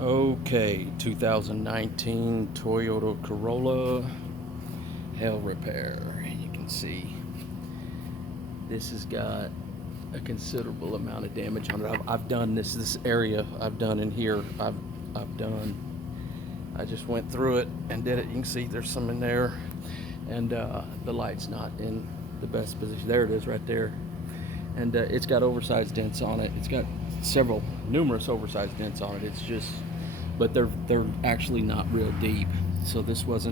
Okay, 2019 Toyota Corolla hail repair. You can see this has got a considerable amount of damage on it. I've done this area I've done in here. I've done. I just went through it and did it. You can see there's some in there, and the light's not in the best position. There it is, right there. And it's got oversized dents on it. It's got numerous oversized dents on it. It's just, but they're actually not real deep. So this was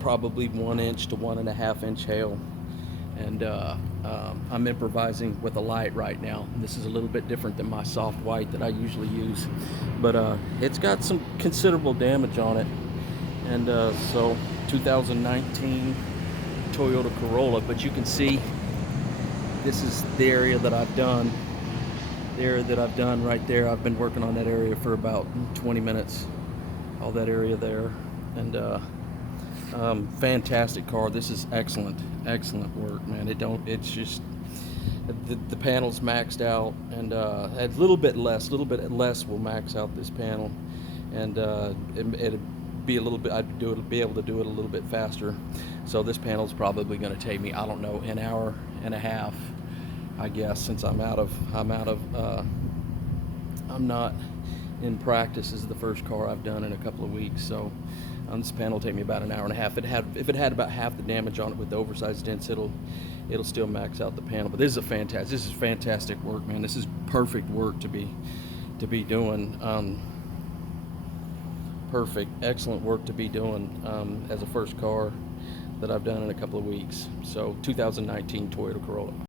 probably 1 inch to 1.5 inch hail, and I'm improvising with a light right now. This is a little bit different than my soft white that I usually use, but it's got some considerable damage on it, and so 2019 Toyota Corolla. But you can see this is the area that I've done. The area that I've done right there. I've been working on that area for about 20 minutes. All that area there, and fantastic car. This is excellent work, man. It's just the panel's maxed out, and a little bit less will max out this panel, and it'd be a little bit. Be able to do it a little bit faster. So this panel's probably going to take me, I don't know, an hour and a half, I guess, since I'm not in practice. This is the first car I've done in a couple of weeks, so this panel will take me about an hour and a half. If it had about half the damage on it with the oversized dents, it'll still max out the panel. But this is fantastic work, man. This is perfect work to be doing. Excellent work to be doing as a first car that I've done in a couple of weeks. So 2019 Toyota Corolla.